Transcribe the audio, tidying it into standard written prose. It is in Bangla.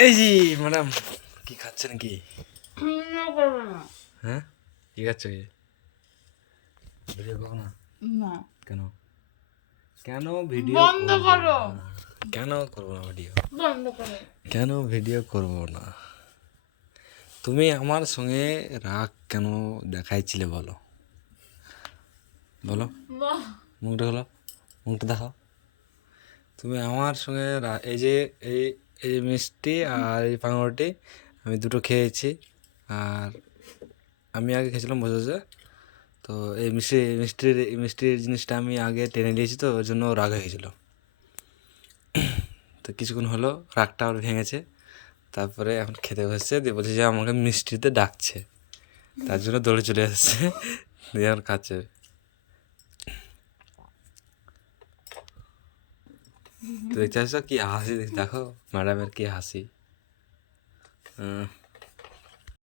এই জি ম্যাডাম, কি খাচ্ছেন কি? হ্যাঁ, কি খাচ্ছ কি? ভিডিও করো না না, কেন? কেন ভিডিও বন্ধ করো। কেন করবো না ভিডিও? বন্ধ করো। কেন ভিডিও করব না? তুমি আমার সঙ্গে রাগ কেন দেখাইছিলে বলো? বলো, মুখটা হলো, মুখটা দেখাও। তুমি আমার সঙ্গে এই যে এই এই মিষ্টি আর এই পাউরুটি আমি দুটো খেয়েছি। আর আমি আগে খেয়েছিলাম বসে বসে। তো এই মিষ্টির জিনিসটা আমি আগে টেনে নিয়েছি, তো ওর জন্য ও রাগ হয়ে গেছিলো। তো কিছুক্ষণ হলো রাগটা ওর ভেঙেছে। তারপরে এখন খেতে বসছে, দিয়ে বলছে যে আমাকে মিষ্টিতে ডাকছে, তার জন্য দৌড়ে চলে আসছে। দিয়ে এখন খাচ্ছে। তো দেখতে পাচ্ছ কি হাসি, দেখো ম্যাডামের কি হাসি।